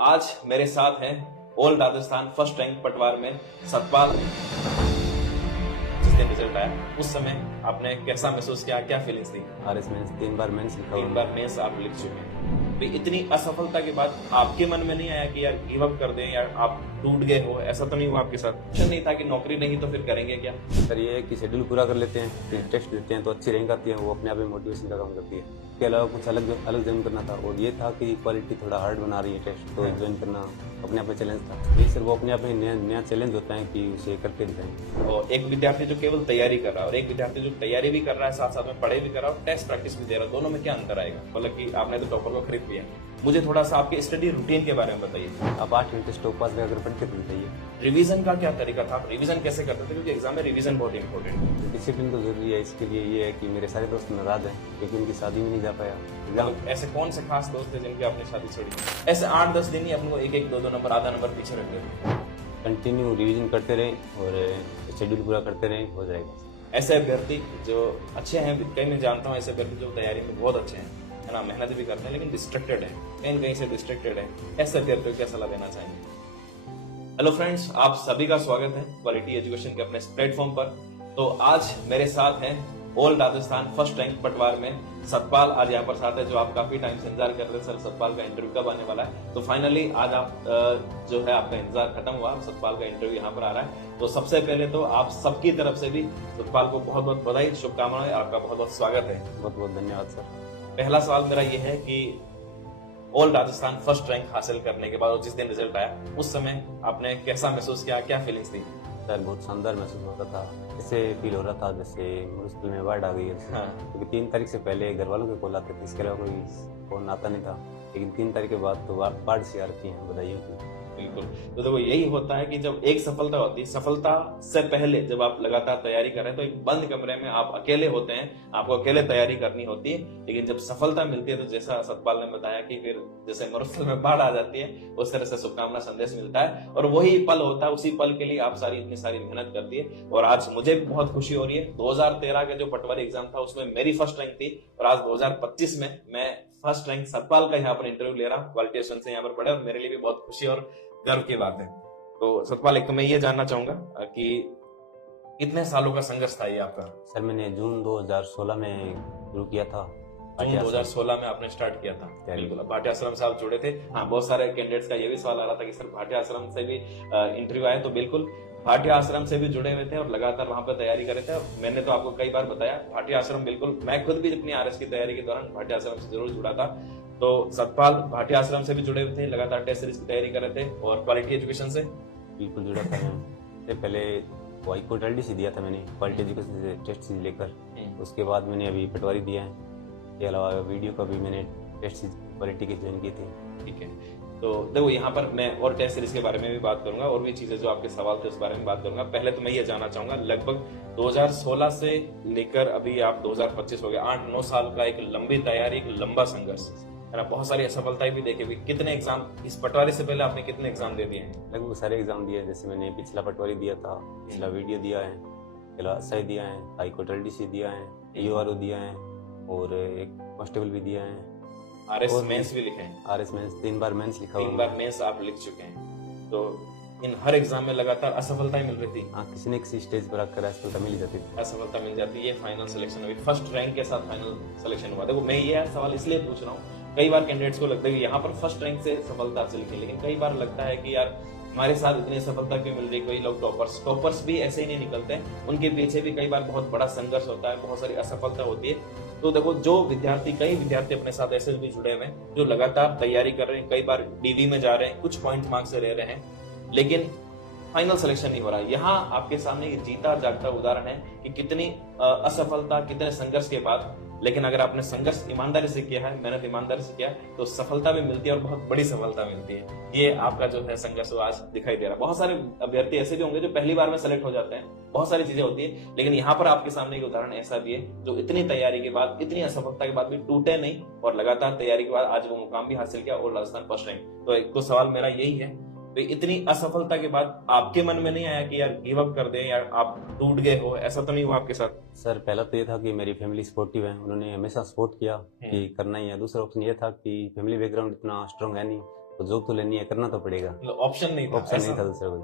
आज मेरे साथ हैं ऑल राजस्थान फर्स्ट रैंक पटवार में सतपाल। जिस दिन रिजल्ट आया उस समय आपने कैसा महसूस किया, क्या फीलिंग्स थी? आरएस मेंस 3 बार मेंस लिखा हुआ 3 बार मेंस आप लिख चुके हैं। तो इतनी असफलता के बाद आपके मन में नहीं आया कि यार गिव अप कर दें, यार आप टूट गए हो? ऐसा तो नहीं हुआ आपके साथ? ऑप्शन नहीं था कि नौकरी नहीं तो फिर करेंगे क्या? सर ये है कि शेड्यूल पूरा कर लेते हैं, फिर टेस्ट देते हैं तो अच्छी रैंक आती है, वो अपने आप में मोटिवेशन का काम करती है। इसके अलावा कुछ अलग ज्वाइन करना था और ये था कि क्वालिटी थोड़ा हार्ड बना रही है टेस्ट, तो ज्वाइन करना अपने आप में चैलेंज था। ये सर वो अपने आप में नया चैलेंज होता है कि उसे करके दिखाएं। और एक विद्यार्थी जो केवल तैयारी कर रहा है और एक विद्यार्थी जो तैयारी भी कर रहा है साथ साथ में पढ़ाई भी कर रहा है और टेस्ट प्रैक्टिस भी दे रहा है, दोनों में क्या अंतर आएगा? मतलब कि आपने तो टॉपर को खरीद लिया, मुझे थोड़ा सा आपके स्टडी रूटीन के बारे में बताइए। आप 8 घंटे स्टॉप पास में अगर पढ़ के तो बताइए रिवीजन का क्या तरीका था? आप रिवीजन कैसे करते थे? क्योंकि एग्जाम में रिवीजन बहुत इंपॉर्टेंट है। डिसिप्लिन तो जरूरी है। इसके लिए ये है कि मेरे सारे दोस्त नाराज हैं क्योंकि उनकी शादी में नहीं जा पाया। मतलब ऐसे कौन से खास दोस्त थे जिनकी आपने शादी छोड़ी? ऐसे 8-10 दिन ही अपने को एक 2 नंबर आधा नंबर पीछे रख देते। कंटिन्यू रिवीजन करते रहें और शेड्यूल पूरा करते रहें, हो जाएगा। ऐसे अभ्यर्थी जो अच्छे हैं, कई मैं जानता हूँ ऐसे अभ्यर्थी जो तैयारी में बहुत अच्छे हैं, है ना, मेहनत भी करते हैं लेकिन डिस्ट्रैक्टेड है, कहीं कहीं से डिस्ट्रैक्टेड है, ऐसे अभ्यर्थियों को क्या सलाह देना चाहेंगे? हेलो फ्रेंड्स, आप सभी का स्वागत है क्वालिटी एजुकेशन के अपने प्लेटफॉर्म पर। तो आज मेरे साथ हैं ऑल राजस्थान फर्स्ट रैंक पटवार में सतपाल। आज यहाँ पर साथ है, जो आप काफी टाइम से इंतजार कर रहे थे सर सतपाल का इंटरव्यू कब आने वाला है। तो फाइनली आज आप जो है आपका इंतजार खत्म हुआ, सतपाल का इंटरव्यू यहाँ पर आ रहा है। तो सबसे पहले तो आप सबकी तरफ से भी सतपाल को बहुत बहुत बधाई, शुभकामनाएं, आपका बहुत बहुत स्वागत है। बहुत बहुत धन्यवाद सर। पहला सवाल मेरा ये है कि ऑल राजस्थान फर्स्ट रैंक हासिल करने के बाद और जिस दिन रिजल्ट आया उस समय आपने कैसा महसूस किया, क्या फीलिंग्स थी? सर बहुत शानदार महसूस हो रहा था। ऐसे फील हो रहा था जैसे मुश्किल में बाढ़ आ गई है। हाँ। क्योंकि 3 तारीख से पहले घर वालों के कॉल आते थे, इसके अलावा कोई फोन आता नहीं था, लेकिन 3 तारीख के बाद तो बाढ़ सी आ रही है बधाइयों की। बिल्कुल। तो देखो यही होता है कि जब एक सफलता होती है, सफलता से पहले जब आप लगातार तैयारी कर रहे हैं तो एक बंद कमरे में आप अकेले होते हैं, आपको अकेले तैयारी करनी होती है। लेकिन जब सफलता मिलती है तो जैसा सतपाल ने बताया कि फिर जैसे मरुस्थल में बाढ़ आ जाती है, उस तरह से शुभकामना संदेश मिलता है और वही पल होता है। उसी पल के लिए आप इतनी सारी मेहनत करती है। और आज मुझे भी बहुत खुशी हो रही है। 2013 का जो पटवारी एग्जाम था उसमें मेरी फर्स्ट रैंक थी और आज 2025 में मैं फर्स्ट रैंक सतपाल का यहाँ पर इंटरव्यू ले रहा हूँ, क्वालिटी एजुकेशन से यहाँ पर पढ़े, और मेरे लिए भी बहुत खुशी और गर्व की बात है। तो सतपाल, एक तो मैं ये जानना चाहूंगा कि कितने सालों का संघर्ष था ये आपका? सर मैंने जून 2016 में शुरू किया था। जून 2016 में आपने स्टार्ट किया था? बिल्कुल। भाटिया आश्रम से आप जुड़े थे। हाँ, बहुत सारे कैंडिडेट्स का ये भी सवाल आ रहा था कि सर भाटिया आश्रम से भी इंटरव्यू आए। तो बिल्कुल भाटिया आश्रम से भी जुड़े हुए थे और लगातार वहां पर तैयारी कर रहे थे। और मैंने तो आपको कई बार बताया, भाटिया आश्रम बिल्कुल, मैं खुद भी अपनी आरएस की तैयारी के दौरान भाटिया आश्रम से जरूर जुड़ा था। तो सतपाल भाटिया आश्रम से भी जुड़े हुए थे, लगातार टेस्ट सीरीज की तैयारी कर रहे थे और क्वालिटी एजुकेशन से बिल्कुल जुड़ा था मैं। पहले हाई कोर्ट LDC दिया था मैंने क्वालिटी एजुकेशन से टेस्ट सीरीज लेकर। उसके बाद मैंने अभी पटवारी दिया है। इसके अलावा वीडियो का भी मैंने टेस्ट सीरीज क्वालिटी की ज्वाइन की थी। ठीक है। तो देखो यहाँ पर मैं और टेस्ट सीरीज के बारे में भी बात करूंगा और भी चीजें जो आपके सवाल थे उस बारे में बात करूंगा। पहले तो मैं ये जानना चाहूंगा, लगभग 2016 से लेकर अभी आप 2025 हो गया, 8-9 साल का एक लंबी तैयारी, एक लंबा संघर्ष है ना, बहुत सारी असफलताएं भी देखी हुई। कितने एग्जाम इस पटवारी से पहले आपने कितने एग्जाम दे दिए हैं? लगभग सारे एग्जाम दिए हैं। जैसे मैंने पिछला पटवारी दिया था, पिछला वीडियो दिया है, SI दिया है, हाई कोर्ट LDC दिया है, URO दिया है और एक कांस्टेबल भी दिया है। आरएस मेंस भी लिखे हैं? आरएस मेंस 3 बार मेंस लिखा हुआ। 3 बार मेंस आप लिख चुके हैं। तो इन हर एग्जाम में लगातार असफलताएं मिल रही थी? हाँ, किसी न किसी स्टेज पर आकर असफलता मिल जाती थी। असफलता मिल जाती है। फाइनल सिलेक्शन अभी फर्स्ट रैंक के साथ फाइनल सिलेक्शन हुआ। देखो मैं ये सवाल इसलिए पूछ रहा हूँ, कई बार कैंडिडेट्स को लगता है कि यहाँ पर फर्स्ट रैंक से सफलता हासिल की, लेकिन कई बार लगता है कि यार हमारे साथ इतनी सफलता क्यों मिल रही। कई लोग टॉपर्स भी ऐसे ही नहीं निकलते, उनके पीछे भी कई बार बहुत बड़ा संघर्ष होता है, बहुत सारी असफलता होती है। तो देखो कई विद्यार्थी अपने साथ ऐसे भी जुड़े हुए हैं जो लगातार तैयारी कर रहे हैं, कई बार DD में जा रहे हैं, कुछ पॉइंट मार्क्स से रह रहे हैं, लेकिन फाइनल सिलेक्शन नहीं हो रहा है। यहाँ आपके सामने ये जीता जागता उदाहरण है कि कितनी असफलता, कितने संघर्ष के बाद, लेकिन अगर आपने संघर्ष ईमानदारी से किया है, मेहनत ईमानदारी से किया तो सफलता भी मिलती है और बहुत बड़ी सफलता मिलती है। ये आपका जो है संघर्ष आज दिखाई दे रहा है। बहुत सारे अभ्यर्थी ऐसे भी होंगे जो पहली बार में सेलेक्ट हो जाते हैं, बहुत सारी चीजें होती है, लेकिन यहाँ पर आपके सामने एक उदाहरण ऐसा भी है जो इतनी तैयारी के बाद, इतनी असफलता के बाद भी टूटे नहीं और लगातार तैयारी के बाद आज वो मुकाम भी हासिल किया और राजस्थान फर्स्ट रैंक। तो एक तो सवाल मेरा यही है, तो इतनी असफलता के बाद आपके मन में नहीं आया कि यार गिव अप कर दें, यार आप टूट गए हो? ऐसा तो नहीं हुआ आपके साथ? सर पहला तो ये था कि मेरी फैमिली सपोर्टिव है, उन्होंने हमेशा सपोर्ट किया कि करना ही है। दूसरा ऑप्शन ये था कि फैमिली बैकग्राउंड इतना स्ट्रांग है नहीं, तो जॉब तो लेनी है, करना तो पड़ेगा, ऑप्शन नहीं था, ऑप्शन नहीं ऐसा? था दूसरा कोई।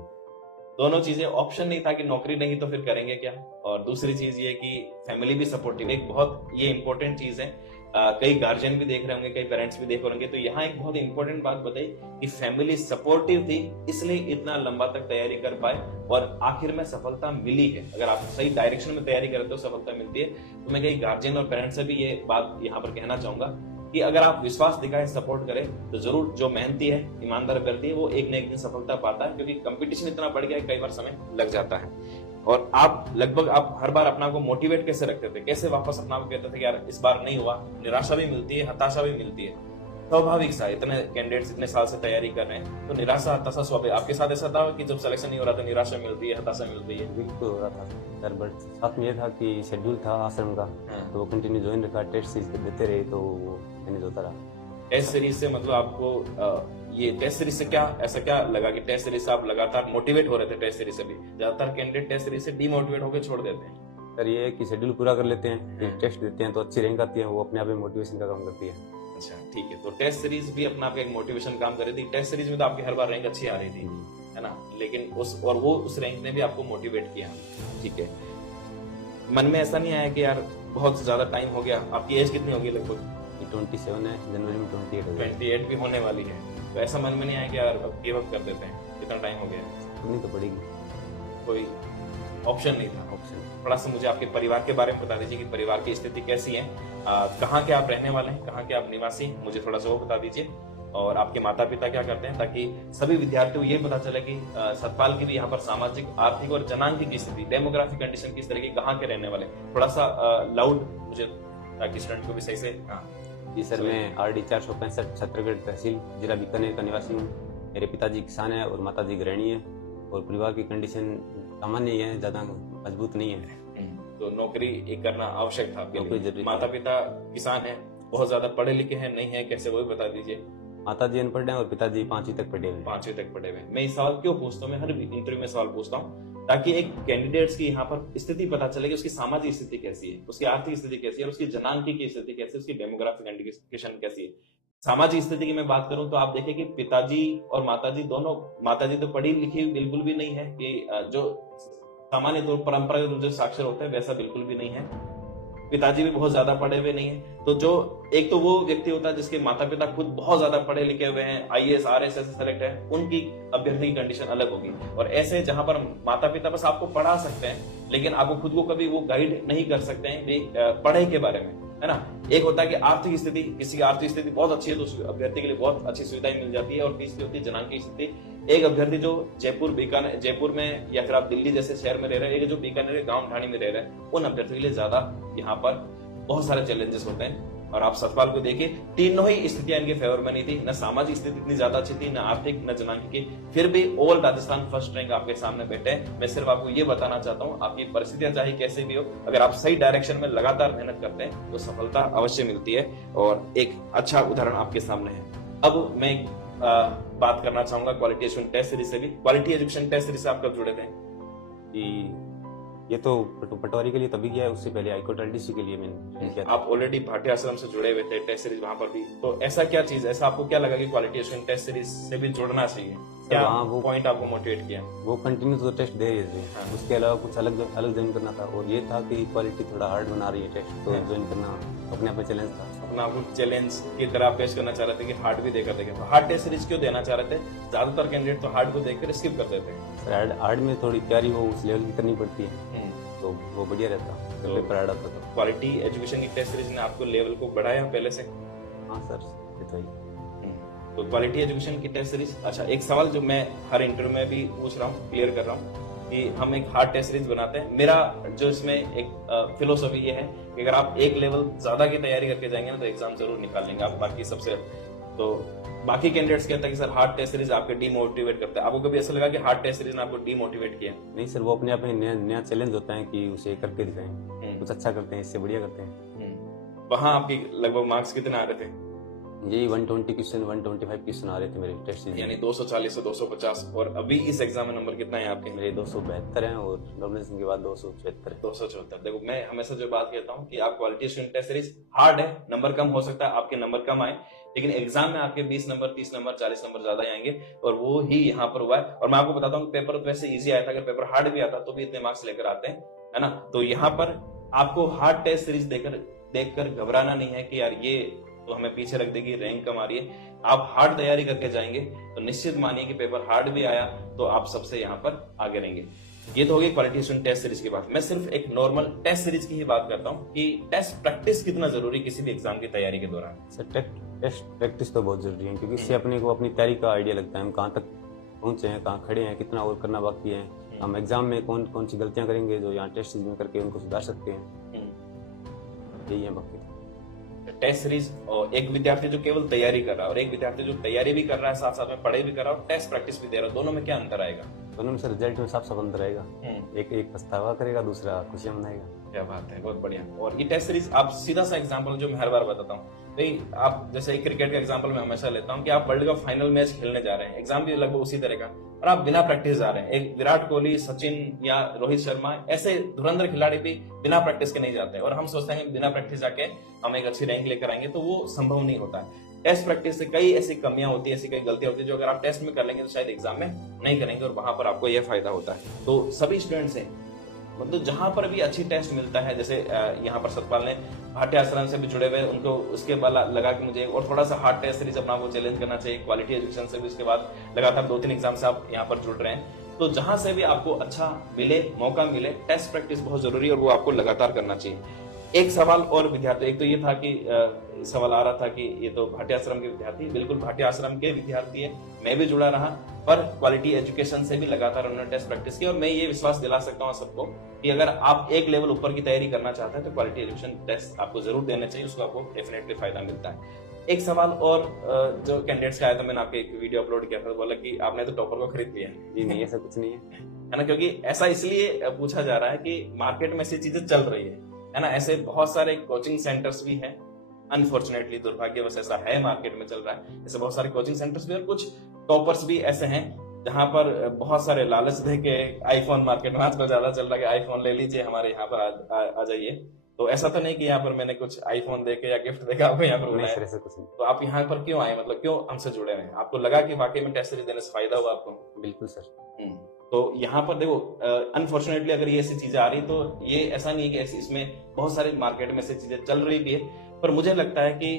दोनों चीजें, ऑप्शन नहीं था कि नौकरी नहीं तो फिर करेंगे क्या, और दूसरी चीज ये कि फैमिली भी सपोर्टिव, एक बहुत ये इंपॉर्टेंट चीज है। कई गार्जियन भी देख रहे होंगे, कई पेरेंट्स भी देख रहे होंगे, तो यहाँ एक बहुत इंपॉर्टेंट बात बताई कि फैमिली सपोर्टिव थी, इसलिए इतना लंबा तक तैयारी कर पाए और आखिर में सफलता मिली है। अगर आप सही डायरेक्शन में तैयारी करते हो सफलता मिलती है। तो मैं कई गार्जियन और पेरेंट्स से भी ये बात यहाँ पर कहना चाहूंगा कि अगर आप विश्वास दिखाएं, सपोर्ट करें, तो जरूर जो मेहनती है, ईमानदार करती है, वो एक न एक दिन सफलता पाता है, क्योंकि कंपटीशन इतना बढ़ गया है, कई बार समय लग जाता है। और आप लगभग आप हर बार अपना को मोटिवेट कैसे रखते थे, कैसे वापस अपना को कहते थे कि यार इस बार नहीं हुआ, निराशा भी मिलती है, हताशा भी मिलती है, स्वाभाविक सा, इतने कैंडिडेट्स इतने साल से तैयारी कर रहे हैं, तो निराशा हताशा स्वाभाविक। आपके साथ ऐसा था कि जब सिलेक्शन नहीं हो रहा तो निराशा मिल रही है, हताशा मिल रही है? बिल्कुल हो रहा था सर, बट साथ में ये था कि शेड्यूल था आश्रम का, तो वो कंटिन्यू ज्वाइन रखा, टेस्ट सीरीज देते रहे, तो वो मैनेज होता रहा। टेस्ट सीरीज से मतलब आपको ये टेस्ट सीरीज से क्या ऐसा क्या लगा कि टेस्ट सीरीज से आप लगातार मोटिवेट हो रहे थे? टेस्ट सीरीज से भी ज्यादातर कैंडिडेट टेस्ट सीरीज से डीमोटिवेट होकर छोड़ देते हैं। सर ये है कि शेड्यूल पूरा कर लेते हैं, फिर टेस्ट देते हैं तो अच्छी रैंक आती है, वो अपने आप में मोटिवेशन का काम करती है। अच्छा ठीक है, तो टेस्ट सीरीज भी अपना आपका एक मोटिवेशन काम कर रही थी। टेस्ट सीरीज में तो आपकी हर बार रैंक अच्छी आ रही थी, है ना, लेकिन उस रैंक ने भी आपको मोटिवेट किया। ठीक है, मन में ऐसा नहीं आया कि यार बहुत ज्यादा टाइम हो गया? आपकी एज कितनी होगी? लगभग 27 है, जनवरी में 28 हो गया। 28 भी होने वाली है, तो ऐसा मन में नहीं आया कि यार अब गिव अप कर देते हैं, कितना टाइम हो गया? करनी तो पड़ेगी, कोई ऑप्शन नहीं था। ऑप्शन। थोड़ा सा मुझे आपके परिवार के बारे में बता दीजिए कि परिवार की स्थिति कैसी है, कहाँ के आप रहने वाले हैं, कहाँ के आप निवासी, मुझे थोड़ा सा वो बता दीजिए, और आपके माता पिता क्या करते हैं, ताकि सभी विद्यार्थियों को ये पता चले कि सतपाल की भी यहाँ पर सामाजिक, आर्थिक और जनांग की स्थिति, डेमोग्राफिक कंडीशन किस तरह की, कहाँ के रहने वाले, थोड़ा सा लाउड मुझे, ताकि स्टूडेंट को भी सही से। जी सर, मैं RD 465 छत्तीसगढ़ तहसील जिला बीकानेर का निवासी हूँ। मेरे पिताजी किसान है और माताजी गृहिणी है, और परिवार की कंडीशन सामान्य ही है, ज्यादा मजबूत नहीं है। तो नौकरी एक करना आवश्यक था आपके नौकरी लिए। जरूरी। माता पिता किसान है, बहुत ज्यादा पढ़े लिखे हैं नहीं है, कैसे वो भी बता दीजिए। माताजी अनपढ़ है और पिताजी 5वीं तक पढ़े हुए हैं। 5वीं तक पढ़े हुए। मैं ये सवाल क्यों पूछता हूँ, मैं हर इंटरव्यू में सवाल पूछता हूँ, ताकि एक कैंडिडेट्स की यहाँ पर स्थिति पता चले कि उसकी सामाजिक स्थिति कैसी है, उसकी आर्थिक स्थिति कैसी है, और उसकी जनांगी की स्थिति कैसी है, उसकी डेमोग्राफिक कंडीशन कैसी है। सामाजिक स्थिति की मैं बात करूं तो आप देखें कि पिताजी और माताजी दोनों, माताजी तो पढ़ी लिखी बिल्कुल भी नहीं है, कि जो सामान्य तौर परंपरागत रूप से साक्षर होता है वैसा बिल्कुल भी नहीं है। पिताजी भी बहुत ज्यादा पढ़े हुए नहीं है। तो जो एक तो वो व्यक्ति होता है जिसके माता पिता खुद बहुत ज्यादा पढ़े लिखे हुए हैं, IAS RS ऐसे सेलेक्ट है, उनकी अभ्यर्थी की कंडीशन अलग होगी। और ऐसे जहां पर माता पिता बस आपको पढ़ा सकते हैं, लेकिन आपको खुद को कभी वो गाइड नहीं कर सकते हैं पढ़ाई के बारे में, है ना। एक होता है कि आर्थिक स्थिति, किसी की आर्थिक स्थिति बहुत अच्छी है तो उस अभ्यर्थी के लिए बहुत अच्छी सुविधाएं मिल जाती है, और तीसरी होती है जनांग की स्थिति। एक अभ्यर्थी जो जयपुर में या फिर आप दिल्ली जैसे शहर में रह रहे हैं, एक जो बीकानेर गांव ढाणी में रह रहे हैं, उन अभ्यर्थियों के लिए ज्यादा यहाँ पर बहुत सारे चैलेंजेस होते हैं। और आप सतपाल को देखिए, तीनों ही स्थितियां इनके फेवर में नहीं थी, न सामाजिक स्थिति इतनी ज्यादा अच्छी थी, न आर्थिक, न जनांगी की, फिर भी ऑल राजस्थान फर्स्ट रैंक आपके सामने बैठे हैं। मैं सिर्फ आपको ये बताना चाहता हूँ, आपकी परिस्थितियां चाहे कैसे भी हो, अगर आप सही डायरेक्शन में लगातार मेहनत करते हैं तो सफलता अवश्य मिलती है। और एक अच्छा उदाहरण आपके सामने है। अब मैं बात करना चाहूंगा क्वालिटी एजुकेशन टेस्ट सीरीज से भी। क्वालिटी एजुकेशन टेस्ट सीरीज से आप कब जुड़े थे? ये तो पटवारी के लिए तभी किया है, उससे पहले हाईकोर्ट LDC के लिए मैंने किया था। आप ऑलरेडी भाटी आश्रम से जुड़े हुए थे, टेस्ट सीरीज वहां पर भी, तो ऐसा क्या चीज, ऐसा आपको क्या लगा कि क्वालिटी एजुकेशन टेस्ट सीरीज से भी जुड़ना चाहिए? क्या वो पॉइंट आपको मोटिवेट किया? वो कंटिन्यू तो टेस्ट दे रहे थे, उसके अलावा कुछ अलग ज्वाइन करना था, और ये था कि क्वालिटी थोड़ा हार्ड बना रही है टेस्ट, तो ज्वाइन करना अपने आप में चैलेंज था। अपना कुछ चैलेंज की तरह पेश करना चाह रहे थे कि हार्ड भी देकर देखें। तो हार्ड टेस्ट सीरीज क्यों देना चाह रहे थे? ज्यादातर कैंडिडेट तो हार्ड को देखकर स्किप कर देते हैं। हार्ड में थोड़ी तैयारी वो उस लेवल की करनी पड़ती है, तो वो बढ़िया रहता, तो पेपर हार्ड आता था। क्वालिटी एजुकेशन की टेस्ट सीरीज ने आपको लेवल को बढ़ाया पहले से? हाँ सर, ये तो ही। तो क्वालिटी एजुकेशन की टेस्ट सीरीज। अच्छा, एक सवाल जो मैं हर इंटरव्यू में भी पूछ रहा हूँ, क्लियर कर रहा हूँ, कि हम एक हार्ड टेस्ट सीरीज बनाते हैं। मेरा जो इसमें एक फिलोसफी ये है कि अगर आप एक लेवल ज्यादा की तैयारी करके जाएंगे ना तो एग्जाम जरूर निकाल लेंगे आप। बाकी सबसे तो बाकी कैंडिडेट्स कहते हैं कि सर हार्ड टेस्ट सीरीज आपके डीमोटिवेट करता है। आपको कभी ऐसा लगा कि हार्ड टेस्ट सीरीज ने आपको डीमोटिवेट किया? नहीं सर, वो अपने आप में नया चैलेंज होता है कि उसे करके दिखाएं, कुछ अच्छा करते हैं, इससे बढ़िया करते हैं। वहां आपकी लगभग मार्क्स कितने आ रहे थे? यही 120 क्वेश्चन 125 क्वेश्चन आ रहे थे मेरे टेस्ट सीरीज, यानी 240 से 250। और अभी इस एग्जाम में नंबर कितना है आपके? मेरे 272 हैं, और नॉमिनेशन के बाद 274 है। 274। देखो, मैं हमेशा जो बात कहता हूँ कि आप क्वालिटी टेस्ट सीरीज हार्ड है, नंबर कम हो सकता है, आपके नंबर कम आए, लेकिन एग्जाम में आपके 20 नंबर, 30 नंबर, 40 नंबर ज्यादा आएंगे, और वो ही यहाँ पर हुआ है। और मैं आपको बताता हूँ पेपर तो वैसे इजी आया था, अगर पेपर हार्ड भी आता तो भी इतने मार्क्स लेकर आते हैं, है ना। तो यहाँ पर आपको हार्ड टेस्ट सीरीज देखकर घबराना नहीं है कि यार ये तो हमें पीछे रख देगी, रैंक कम आ रही है। आप हार्ड तैयारी करके जाएंगे तो निश्चित मानिए कि पेपर हार्ड भी आया तो आप सबसे यहाँ पर आगे रहेंगे। ये तो हो गई क्वालिफिकेशन टेस्ट सीरीज की बात। मैं सिर्फ एक नॉर्मल टेस्ट सीरीज की ही बात करता हूँ कि टेस्ट प्रैक्टिस कितना जरूरी किसी भी एग्जाम की तैयारी के दौरान। सर टेस्ट प्रैक्टिस तो बहुत जरूरी है, क्योंकि इससे अपने को अपनी तैयारी का आइडिया लगता है, हम कहाँ तक पहुंचे हैं, कहाँ खड़े हैं, कितना और करना बाकी है, हम एग्जाम में कौन कौन सी गलतियां करेंगे जो यहाँ टेस्ट सीरीज में करके उनको सुधार सकते हैं। यही है बाकी टेस्ट सीरीज। और एक विद्यार्थी जो केवल तैयारी कर रहा है और एक विद्यार्थी जो तैयारी भी कर रहा है साथ साथ में पढ़ाई भी कर रहा है और टेस्ट प्रैक्टिस भी दे रहा है, दोनों में क्या अंतर आएगा? दोनों में सर रिजल्ट में साफ साफ अंतर रहेगा। एक पछतावा करेगा, दूसरा खुशियां मनाएगा। क्या बात है, बहुत बढ़िया। और ये टेस्ट सीरीज आप सीधा सा एग्जांपल जो मैं हर बार बताता हूँ, भाई आप जैसे क्रिकेट का एग्जांपल मैं हमेशा लेता हूँ कि आप वर्ल्ड कप फाइनल मैच खेलने जा रहे हैं, एग्जाम भी लगभग उसी तरह का, और आप बिना प्रैक्टिस जा रहे हैं। एक विराट कोहली, सचिन या रोहित शर्मा ऐसे धुरंधर खिलाड़ी भी बिना प्रैक्टिस के नहीं जाते हैं, और हम सोचते हैं बिना प्रैक्टिस जाके हम एक अच्छी रैंक लेकर आएंगे, तो वो संभव नहीं होता है। टेस्ट प्रैक्टिस से कई ऐसी कमियां होती है, ऐसी कई गलतियां होती है जो अगर आप टेस्ट में कर लेंगे तो शायद एग्जाम में नहीं करेंगे, और वहां पर आपको यह फायदा होता है। तो सभी स्टूडेंट्स हैं, मतलब जहां पर भी अच्छी टेस्ट मिलता है, जैसे यहाँ पर सतपाल ने भाटी आश्रम से भी जुड़े हुए, उनको उसके बाद लगा कि मुझे और थोड़ा सा हार्ड टेस्ट सीरीज अपना वो चैलेंज करना चाहिए। क्वालिटी एजुकेशन से भी उसके बाद लगातार 2-3 एग्जाम से आप यहाँ पर जुड़ रहे हैं। तो जहां से भी आपको अच्छा मिले, मौका मिले, टेस्ट प्रैक्टिस बहुत जरूरी है और वो आपको लगातार करना चाहिए। एक सवाल और विद्यार्थी, एक तो ये था कि सवाल आ रहा था कि ये तो भाटी आश्रम के विद्यार्थी, बिल्कुल भाटी आश्रम के विद्यार्थी है, मैं भी जुड़ा रहा, पर क्वालिटी एजुकेशन से भी लगातार उन्होंने टेस्ट प्रैक्टिस की। और मैं ये विश्वास दिला सकता हूँ सबको कि अगर आप एक लेवल ऊपर की तैयारी करना चाहते हैं तो क्वालिटी एजुकेशन टेस्ट आपको जरूर देने चाहिए, उसको आपको डेफिनेटली फायदा मिलता है। एक सवाल और जो कैंडिडेट्स का आया था, मैंने आपके एक वीडियो अपलोड किया था, बोला कि आपने तो टॉपर को खरीद लिया। जी नहीं, ऐसा कुछ नहीं है ना, क्योंकि ऐसा इसलिए पूछा जा रहा है कि मार्केट में ऐसी चीजें चल रही है ना। ऐसे बहुत सारे कोचिंग सेंटर्स भी हैं, अनफॉर्चुनेटली दुर्भाग्यवश ऐसा है, मार्केट में चल रहा है। ऐसे बहुत सारे कोचिंग सेंटर्स भी और कुछ टॉपर्स भी ऐसे हैं जहां पर बहुत सारे लालच दे के, आईफोन मार्केट में आजकल ज्यादा चल रहा है, आईफोन ले लीजिए, हमारे यहाँ पर आ जाइए। तो ऐसा तो नहीं कि यहाँ पर मैंने कुछ आईफोन देके या गिफ्ट देकर आपको यहाँ पर बुलाया। तो आप यहाँ पर क्यों आए, मतलब क्यों हमसे जुड़े हुए हैं? आपको लगा कि वाकई में टेस्ट सीरीज देने से फायदा हुआ आपको? बिल्कुल सर। तो यहाँ पर देखो, अनफॉर्चुनेटली अगर ये ऐसी चीजें आ रही तो ये ऐसा नहीं है कि इसमें बहुत सारे मार्केट में ऐसी चीजें चल रही भी है, पर मुझे लगता है कि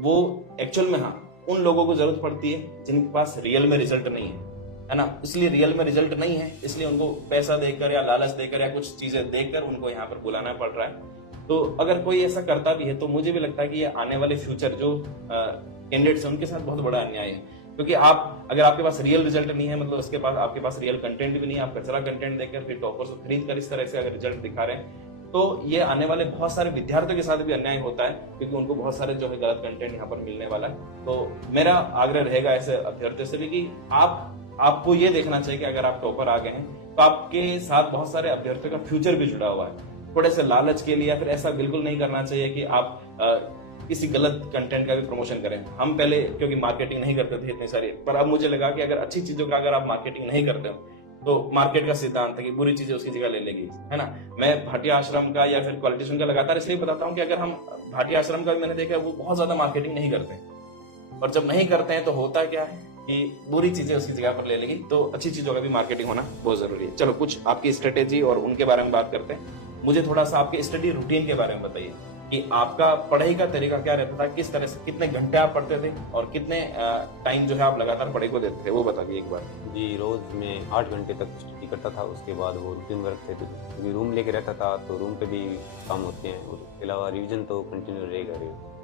वो एक्चुअल में हाँ उन लोगों को जरूरत पड़ती है जिनके पास रियल में रिजल्ट नहीं है ना। इसलिए रियल में रिजल्ट नहीं है, इसलिए उनको पैसा देकर या लालच देकर या कुछ चीजें देकर उनको यहाँ पर बुलाना पड़ रहा है। तो अगर कोई ऐसा करता भी है तो मुझे भी लगता है कि ये आने वाले फ्यूचर जो कैंडिडेट्स हैं उनके साथ बहुत बड़ा अन्याय है। क्योंकि आप अगर आपके पास रियल रिजल्ट नहीं है, मतलब उसके पास आपके पास रियल कंटेंट भी नहीं है, आप कचरा कंटेंट देकर फिर टॉपर्स को खरीद कर इस तरह से अगर रिजल्ट दिखा रहे हैं, तो ये आने वाले बहुत सारे विद्यार्थियों के साथ भी अन्याय होता है, क्योंकि उनको बहुत सारे जो है गलत कंटेंट यहाँ पर मिलने वाला है। तो मेरा आग्रह रहेगा ऐसे अभ्यर्थियों से भी कि आपको ये देखना चाहिए कि अगर आप टॉपर आ गए हैं तो आपके साथ बहुत सारे अभ्यर्थियों का फ्यूचर भी जुड़ा हुआ है। थोड़े से लालच के लिए या फिर ऐसा बिल्कुल नहीं करना चाहिए कि आप किसी गलत कंटेंट का भी प्रमोशन करें। हम पहले क्योंकि मार्केटिंग नहीं करते थे इतनी सारी, पर अब मुझे लगा कि अगर अच्छी चीजों का अगर आप मार्केटिंग नहीं करते हो तो मार्केट का सिद्धांत है कि बुरी चीजें उसकी जगह ले लेगी, है ना। मैं भाटी आश्रम का या फिर क्वालिटी का लगातार इसलिए बताता हूँ कि अगर हम भाटी आश्रम का भी मैंने देखा वो बहुत ज्यादा मार्केटिंग नहीं करते, और जब नहीं करते हैं तो होता क्या है कि बुरी चीजें उसकी जगह पर ले लेगी। तो अच्छी चीजों का भी मार्केटिंग होना बहुत जरूरी है। चलो कुछ आपकी स्ट्रेटेजी और उनके बारे में बात करते हैं। मुझे थोड़ा सा आपके स्टडी रूटीन के बारे में बताइए कि आपका पढ़ाई का तरीका क्या रहता था, किस तरह से, कितने घंटे आप पढ़ते थे और कितने टाइम जो है आप लगातार पढ़ाई को देते थे, वो बता दिए एक बार। जी रोज में 8 घंटे तक स्टडी करता था, उसके बाद वो रूटीन वर्क थे, क्योंकि रूम लेके रहता था तो रूम पे भी काम होते हैं, उसके अलावा रिविजन तो कंटिन्यू रहेगा।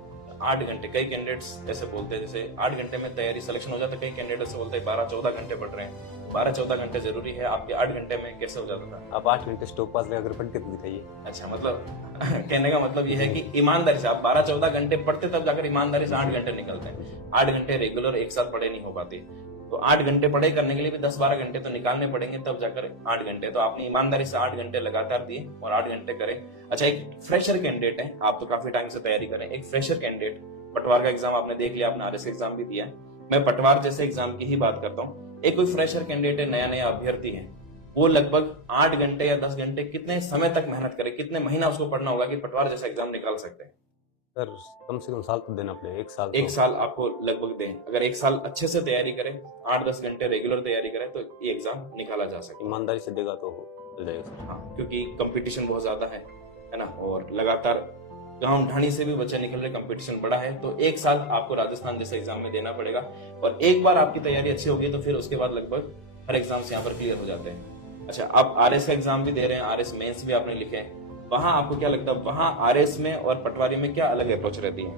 8 घंटे, कई कैंडिडेट्स ऐसे बोलते हैं जैसे 8 घंटे में तैयारी सिलेक्शन हो जाता है, कई कैंडिडेट ऐसे बोलते हैं 12-14 घंटे पढ़ रहे हैं। 12-14 घंटे जरूरी है, आपके 8 घंटे में कैसे हो जाता था? आप 8 घंटे स्टॉप पास लगाकर पढ़ते थे दिखाइए। अच्छा, मतलब कहने का मतलब ये है कि ईमानदारी से आप 12-14 घंटे पढ़ते तब जाकर ईमानदारी से 8 घंटे निकलते हैं। 8 घंटे रेगुलर एक साथ पढ़े नहीं हो पाते, तो 8 घंटे पढ़ाई करने के लिए भी 10-12 घंटे तो निकालने पड़ेंगे, तब जाकर 8 घंटे। तो आपने ईमानदारी से 8 घंटे लगातार दिए और 8 घंटे करें। अच्छा, एक फ्रेशर कैंडिडेट है, आप तो काफी टाइम से तैयारी करें, एक फ्रेशर कैंडिडेट, पटवार का एग्जाम आपने देख लिया, आपने आरएस एग्जाम भी दिया, मैं पटवार जैसे एग्जाम की ही बात करता हूँ। एक कोई फ्रेशर कैंडिडेट है, नया अभ्यर्थी है, वो लगभग 8 घंटे या 10 घंटे कितने समय तक मेहनत करे, कितने महीना उसको पढ़ना होगा कि पटवार जैसा एग्जाम निकाल सकते हैं? सर कम से कम साल तो देना पड़ेगा, 1 साल एक तो। साल आपको लगभग दें, अगर एक साल अच्छे से तैयारी करें, 8-10 घंटे रेगुलर तैयारी करें तो ये एग्जाम निकाला जा सकता ईमानदारी से देगा तो चल जाएगा सर। है। हाँ, क्योंकि कंपटीशन बहुत ज्यादा है ना, और लगातार गांव ढाणी से भी बच्चे निकल रहे, कंपटीशन बड़ा है, तो एक साल आपको राजस्थान जैसे एग्जाम में देना पड़ेगा। और एक बार आपकी तैयारी अच्छी होगी तो फिर उसके बाद लगभग हर एग्जाम्स यहाँ पर क्लियर हो जाते हैं। अच्छा, आप आरएस का एग्जाम भी दे रहे हैं, आरएस मेंस भी आपने लिखे हैं, वहां आपको क्या लगता है, वहां आरएस में और पटवारी में क्या अलग अप्रोच रहती है?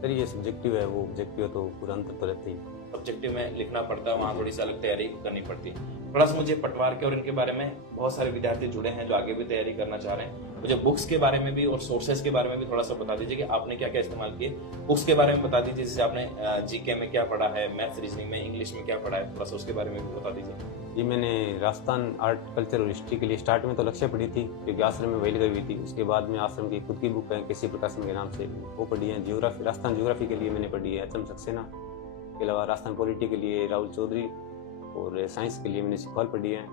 सर ये सब्जेक्टिव है, वो ऑब्जेक्टिव है, तो पूरा अंतर तो रहता ही है। ऑब्जेक्टिव में लिखना पड़ता है, वहां थोड़ी सी अलग तैयारी करनी पड़ती है। थोड़ा सा मुझे पटवार के और इनके बारे में, बहुत सारे विद्यार्थी जुड़े हैं जो आगे भी तैयारी करना चाह रहे हैं, मुझे बुक्स के बारे में भी और सोर्सेज के बारे में भी थोड़ा सा बता दीजिए कि आपने क्या क्या इस्तेमाल किए। बुक्स के बारे में बता दीजिए, जैसे आपने जीके में क्या पढ़ा है, मैथ्स रीजनिंग में, इंग्लिश में क्या पढ़ा है, थोड़ा सा उसके बारे में भी बता दीजिए। ये मैंने राजस्थान आर्ट कल्चर और हिस्ट्री के लिए स्टार्ट में तो लक्ष्य पढ़ी थी, क्योंकि आश्रम में वही लगाई हुई थी। उसके बाद में आश्रम की खुद की बुक है केसी प्रकाशन के नाम से, वो पढ़ी है। जियोग्राफी, राजस्थान जियोग्राफी के लिए मैंने पढ़ी है एच.एम. सक्सेना, के अलावा राजस्थान पॉलिटी के लिए राहुल चौधरी, और साइंस के लिए मैंने सिखवाल पढ़ी है।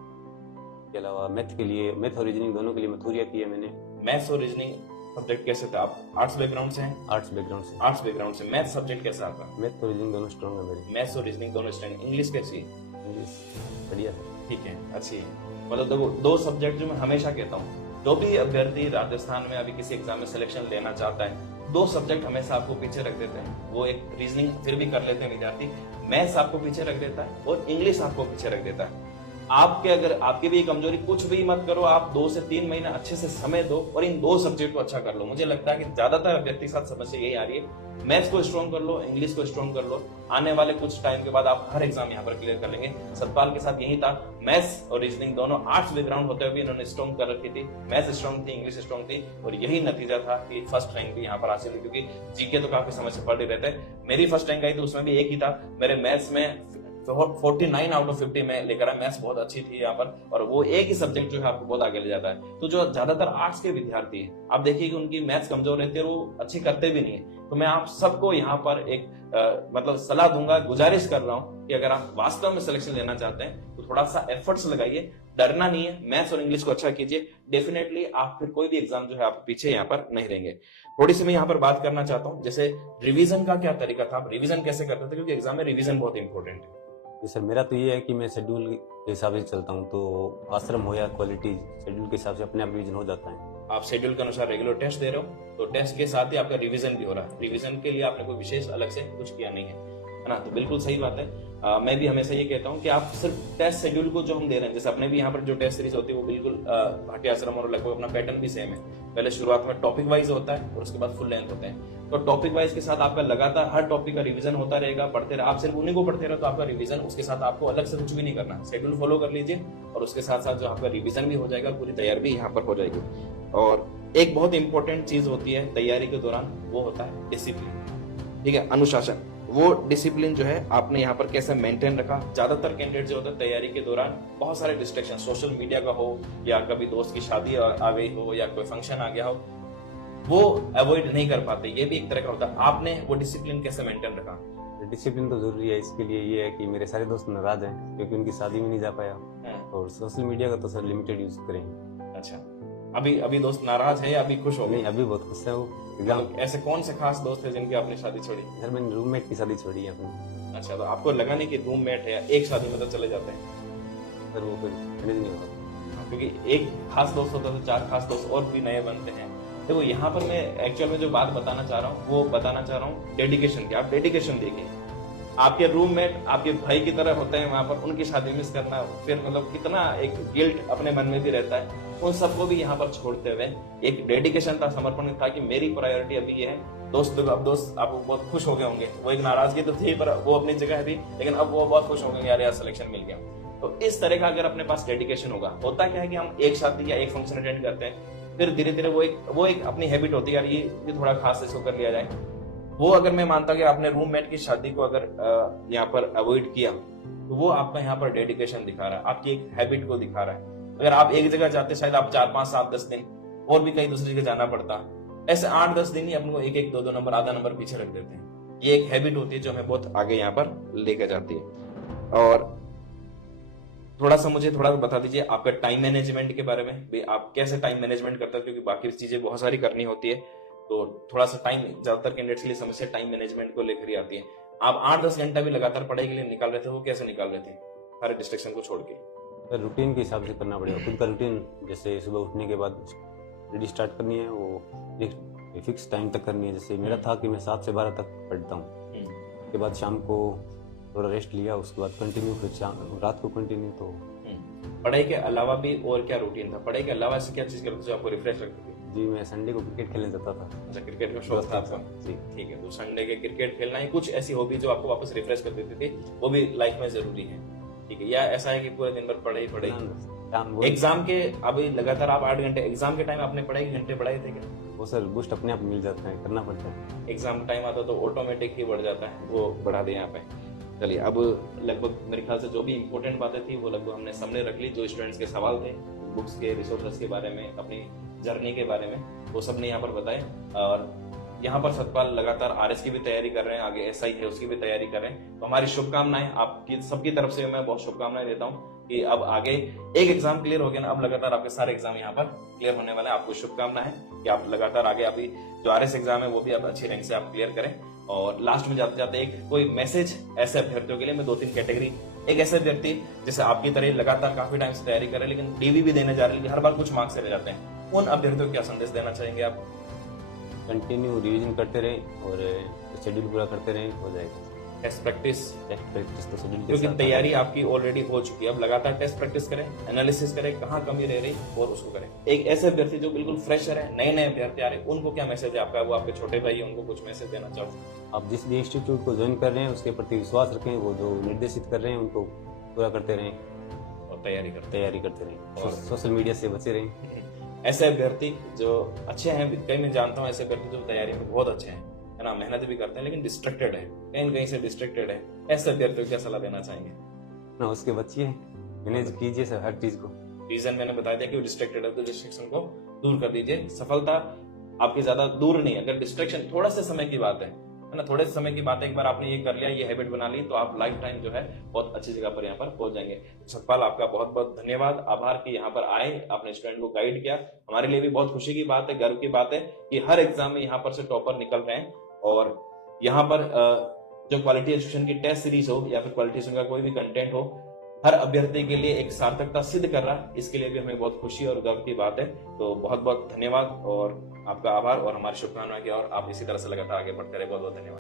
के अलावा मैथ के लिए, मैथ और रीजनिंग दोनों के लिए मथुरिया की है मैंने। मैथ्स और रीजनिंग सब्जेक्ट कैसे था? आप आर्ट्स बैकग्राउंड से हैं? आर्ट्स बैकग्राउंड से। आर्ट्स बैकग्राउंड से मैथ सब्जेक्ट कैसा आपका? मैथ और रीजनिंग दोनों स्ट्रॉन्ग है मेरे। मैथ्स और रीजनिंग दोनों स्ट्रेंथ। इंग्लिश कैसी है? इंग्लिश बढ़िया सर। ठीक है, अच्छी है। मतलब देखो, दो सब्जेक्ट जो मैं हमेशा कहता हूँ, जो भी अभ्यर्थी राजस्थान में अभी किसी एग्जाम में सिलेक्शन लेना चाहता है, दो सब्जेक्ट हमेशा आपको पीछे रख देते हैं। वो एक रीजनिंग फिर भी कर लेते हैं विद्यार्थी, मैथ्स आपको पीछे रख देता है, और इंग्लिश आपको पीछे रख देता है। आपके अगर आपकी भी कमजोरी, कुछ भी मत करो, आप 2 से 3 महीने अच्छे से समय दो और इन दो सब्जेक्ट को अच्छा कर लो। मुझे लगता है कि ज्यादातर अभ्यर्थी के साथ समस्या यही आ रही है। मैथ्स को स्ट्रॉन्ग कर लो, इंग्लिश को स्ट्रॉन्ग कर लो, आने वाले कुछ टाइम के बाद आप हर एग्जाम यहाँ पर क्लियर कर लेंगे। सतपाल के साथ यही था, मैथ्स और रीजनिंग दोनों आर्ट्स बैकग्राउंड होते हुए इन्होंने स्ट्रॉन्ग कर रखी थी। मैथ्स स्ट्रॉन्ग थी, इंग्लिश स्ट्रॉन्ग थी, और यही नतीजा था कि फर्स्ट रैंक भी यहाँ पर हासिल हुई। क्योंकि जीके तो काफी समय से पढ़ रहते हैं, मेरी फर्स्ट रैंक आई तो उसमें भी एक ही था। मेरे मैथ्स में 49 आउट ऑफ 50 में लेकर आया, मैथ्स बहुत अच्छी थी यहाँ पर, और वो एक ही सब्जेक्ट जो है आपको बहुत आगे ले जाता है। तो जो ज्यादातर आर्ट्स के विद्यार्थी हैं, आप देखिए कि उनकी मैथ्स कमजोर रहती है और वो अच्छी करते भी नहीं है। तो मैं आप सबको यहाँ पर एक मतलब सलाह दूंगा, गुजारिश कर रहा हूँ कि अगर आप वास्तव में सिलेक्शन लेना चाहते हैं तो थोड़ा सा एफर्ट्स लगाइए, डरना नहीं है, मैथ्स और इंग्लिश को अच्छा कीजिए। डेफिनेटली आप फिर कोई भी एग्जाम जो है आप पीछे यहाँ पर नहीं रहेंगे। थोड़ी सी मैं यहाँ पर बात करना चाहता हूँ, जैसे रिवीजन का क्या तरीका था, आप रिवीजन कैसे करते थे? क्योंकि एग्जाम में रिवीजन बहुत इंपॉर्टेंट है। जी सर, मेरा तो ये है कि मैं शेड्यूल के हिसाब से चलता हूँ, तो आश्रम हो या क्वालिटी, शेड्यूल के हिसाब से अपने आप रिवीजन हो जाता है। आप शेड्यूल के अनुसार रेगुलर टेस्ट दे रहे हो, तो टेस्ट के साथ ही आपका रिवीजन भी हो रहा है। रिवीजन के लिए आपने कोई विशेष अलग से कुछ किया नहीं है ना? तो बिल्कुल सही बात है। मैं भी हमेशा ये कहता हूँ कि आप सिर्फ टेस्ट शेड्यूल को जो हम दे रहे हैं, जैसे अपने भी यहाँ पर जो टेस्ट सीरीज होती है वो बिल्कुल भाटी आश्रम और लगभग अपना पैटर्न भी सेम है। पहले शुरुआत में टॉपिक वाइज होता है और उसके बाद फुल लेंथ होते हैं। तो टॉपिक वाइज के साथ आपका लगातार हर टॉपिक का रिवीजन होता रहेगा, पढ़ते रहे, आप सिर्फ उन्हीं को पढ़ते रहे तो आपका रिवीजन, उसके साथ आपको अलग से कुछ भी नहीं करना, शेड्यूल फॉलो कर लीजिए और उसके साथ साथ जो आपका रिवीजन भी हो जाएगा, पूरी तैयारी भी यहाँ पर हो जाएगी। और एक बहुत इंपॉर्टेंट चीज होती है तैयारी के दौरान, वो होता है डिसिप्लिन, ठीक है, अनुशासन। वो डिसिप्लिन जो है आपने यहाँ पर कैसे मेंटेन रखा? ज्यादातर कैंडिडेट जो होता है तैयारी के दौरान बहुत सारे डिस्ट्रैक्शन, सोशल मीडिया का हो या कभी दोस्त की शादी आ गई हो या कोई फंक्शन आ गया हो, वो अवॉइड नहीं कर पाते। ये भी एक तरह का होता है। आपने वो डिसिप्लिन कैसे मेंटेन रखा? डिसिप्लिन तो जरूरी है। इसके लिए ये है कि मेरे सारे दोस्त नाराज हैं क्योंकि उनकी शादी में नहीं जा पाया, और सोशल मीडिया का तो सर लिमिटेड यूज करेंगे। अच्छा, अभी दोस्त नाराज है या अभी खुश हो गए? नहीं, अभी बहुत खुश है वो। मतलब ऐसे कौन से खास दोस्त है जिनकी आपने शादी छोड़ी? सर मैंने रूममेट की शादी छोड़ी है अपनी। अच्छा, तो आपको लगा नहीं कि रूममेट है या एक शादी में तो चले जाते हैं? सर वो फिर मैनेज नहीं होगा, क्योंकि एक खास दोस्त होता है तो 4 खास दोस्त और भी नए बनते हैं। देखो यहाँ पर मैं एक्चुअल में जो बात बताना चाह रहा हूँ वो बताना चाह रहा हूँ डेडिकेशन की। आप डेडिकेशन देखिए, आपके रूममेट आपके भाई की तरह होते हैं वहां पर, उनकी शादी मिस करना फिर मतलब कितना एक गिल्ट अपने मन में भी रहता है। उन सबको भी यहाँ पर छोड़ते हुए एक डेडिकेशन था, समर्पण था कि मेरी प्रायोरिटी अभी ये है। दोस्त लोग, अब दोस्त आप बहुत खुश हो गए होंगे, वो एक नाराजगी तो थी पर वो अपनी जगह थी, लेकिन अब वो बहुत खुश हो गए, यार सिलेक्शन मिल गया। तो इस तरह का अगर अपने पास डेडिकेशन होगा, होता क्या है कि हम एक शादी या एक फंक्शन अटेंड करते हैं, फिर धीरे धीरे वो एक अपनी हैबिट होती है, यार ये थोड़ा खास इसको कर लिया जाए। वो अगर मैं मानता कि आपने रूममेट की शादी को अगर यहाँ पर अवॉइड किया तो वो आपका यहाँ पर डेडिकेशन दिखा रहा है, आपकी एक हैबिट को दिखा रहा है। अगर आप एक जगह जाते शायद आप 4, 5, 7, 10 दिन और भी कई दूसरी जगह जाना पड़ता, ऐसे 8, 10 दिन ही अपने को 1, 2 नंबर, आधा नंबर पीछे रख देते हैं। ये एक हैबिट होती है जो हमें बहुत आगे यहाँ पर लेकर जाती है। और थोड़ा सा मुझे बता दीजिए आपका टाइम मैनेजमेंट के बारे में भी, आप कैसे टाइम मैनेजमेंट करते हो? क्योंकि बाकी चीजें बहुत सारी करनी होती है, तो थोड़ा सा टाइम, ज्यादातर कैंडिडेट्स के लिए समस्या टाइम मैनेजमेंट को लेकर ही आती है। आप 8-10 घंटा भी लगातार पढ़ाई के लिए निकाल रहे थे, वो कैसे निकाल रहे थे सारे डिस्ट्रैक्शन को छोड़ के? सर रूटीन के हिसाब से करना पड़ेगा, खुद का रूटीन। जैसे सुबह उठने के बाद स्टडी स्टार्ट करनी है, वो एक फिक्स टाइम तक करनी है। जैसे मेरा था कि मैं 7 से 12 तक पढ़ता हूँ, उसके बाद शाम को थोड़ा रेस्ट लिया, उसके बाद कंटिन्यू, फिर शाम रात को कंटिन्यू। तो पढ़ाई के अलावा भी और क्या रूटीन था? पढ़ाई के अलावा ऐसी क्या चीज करते थे जो आपको रिफ्रेश रखती थी? जी, मैं संडे को क्रिकेट खेलने जाता था। अच्छा, क्रिकेट का शौक था आपका? जी ठीक है, तो संडे के क्रिकेट खेलना है, कुछ ऐसी हॉबी जो आपको वापस रिफ्रेश कर देती थी, वो भी लाइफ में जरूरी है, ठीक है? या ऐसा है कि पूरे दिन भर पढ़ाई पढ़ाई? एग्जाम के अभी लगातार आप 8 घंटे, एग्जाम के टाइम आपने पढ़ाई के घंटे बढ़ाए थे क्या? वो सर बूस्ट अपने आप मिल जाता है, करना पड़ता है। एग्जाम टाइम आता तो ऑटोमेटिक ही बढ़ जाता है, वो बढ़ा दें यहाँ पे। चलिए, अब लगभग मेरे ख्याल से जो भी इंपॉर्टेंट बातें थी वो लगभग हमने सामने रख ली। जो स्टूडेंट्स के सवाल थे बुक्स के, रिसोर्सेज के बारे में, अपनी जर्नी के बारे में, वो सब ने यहाँ पर बताए। और यहाँ पर सतपाल लगातार आरएस की भी तैयारी कर रहे हैं, आगे एसआई है उसकी भी तैयारी कर रहे हैं। तो हमारी शुभकामनाएं आपकी सबकी तरफ से, मैं बहुत शुभकामनाएं देता हूँ कि अब आगे एक एग्जाम क्लियर हो गया ना, अब लगातार आपके सारे एग्जाम यहाँ पर क्लियर होने वाले हैं। आपको शुभकामनाएं कि आप लगातार आगे, अभी जो आरएस एग्जाम है वो भी आप अच्छी रैंक से आप क्लियर करें। और लास्ट में जाते जाते एक कोई मैसेज ऐसे अभ्यर्थियों के लिए, मैं 2-3 कैटेगरी, एक ऐसे अभ्यर्थी जैसे आपकी तरह लगातार काफी टाइम से तैयारी कर रहे हैं लेकिन डीवी भी देने जा रहे हैं लेकिन हर बार कुछ मार्क्स रह जाते हैं, उन अभ्यर्थियों को क्या संदेश देना चाहेंगे आप? कंटिन्यू रिवीजन करते रहें और शेड्यूल पूरा करते रहें, हो जाएगा। टेस्ट प्रैक्टिस तो शेड्यूल के क्योंकि साथ तैयारी आपकी ऑलरेडी हो चुकी है, अब लगातार टेस्ट प्रैक्टिस करें, एनालिसिस करें, कहाँ कमी रह रही और उसको करें। एक ऐसे अभ्यर्थी जो बिल्कुल फ्रेशर है, नए नए अभ्यर्थी आ रहे हैं, उनको क्या मैसेज है आपका? वो आपके छोटे भाई है, उनको कुछ मैसेज देना चाहो? आप जिस भी इंस्टीट्यूट को ज्वाइन कर रहे हैं उसके प्रति विश्वास रखें, वो जो निर्देशित कर रहे हैं उनको पूरा करते रहें और तैयारी करते रहें और सोशल मीडिया से बचे रहें। ऐसे अभ्यर्थी जो अच्छे हैं, कई मैं जानता हूँ ऐसे अभ्यर्थी जो तैयारी में बहुत अच्छे हैं, है ना, मेहनत भी करते हैं लेकिन डिस्ट्रैक्टेड है, कहीं से डिस्ट्रैक्टेड है, ऐसे अभ्यर्थियों को क्या सलाह देना चाहेंगे? ना उसके बचिए, मैनेज कीजिए सर हर चीज को। रीजन मैंने बता दिया कि वो डिस्ट्रैक्टेड है, तो डिस्ट्रैक्शन को दूर कर दीजिए। सफलता आपकी ज्यादा दूर नहीं, अगर डिस्ट्रैक्शन थोड़ा से समय की बात है ना, थोड़े समय की बात है, एक बार आपने ये कर लिया, ये हैबिट बना ली, तो आप लाइफ टाइम जो है बहुत अच्छी जगह पर यहाँ पर पहुंच जाएंगे। सतपाल, आपका बहुत बहुत धन्यवाद, आभार कि यहाँ पर आए, आपने स्टूडेंट को गाइड किया। हमारे लिए भी बहुत खुशी की बात है, गर्व की बात है कि हर एग्जाम में यहाँ पर से टॉपर निकल रहे हैं। और यहाँ पर जो क्वालिटी एजुकेशन की टेस्ट सीरीज हो या फिर क्वालिटी एजुकेशन का कोई भी कंटेंट हो, हर अभ्यर्थी के लिए एक सार्थकता सिद्ध कर रहा है, इसके लिए भी हमें बहुत खुशी और गर्व की बात है। तो बहुत बहुत धन्यवाद और आपका आभार और हमारी शुभकामनाएं कि और आप इसी तरह से लगातार आगे बढ़ते रहे। बहुत बहुत धन्यवाद।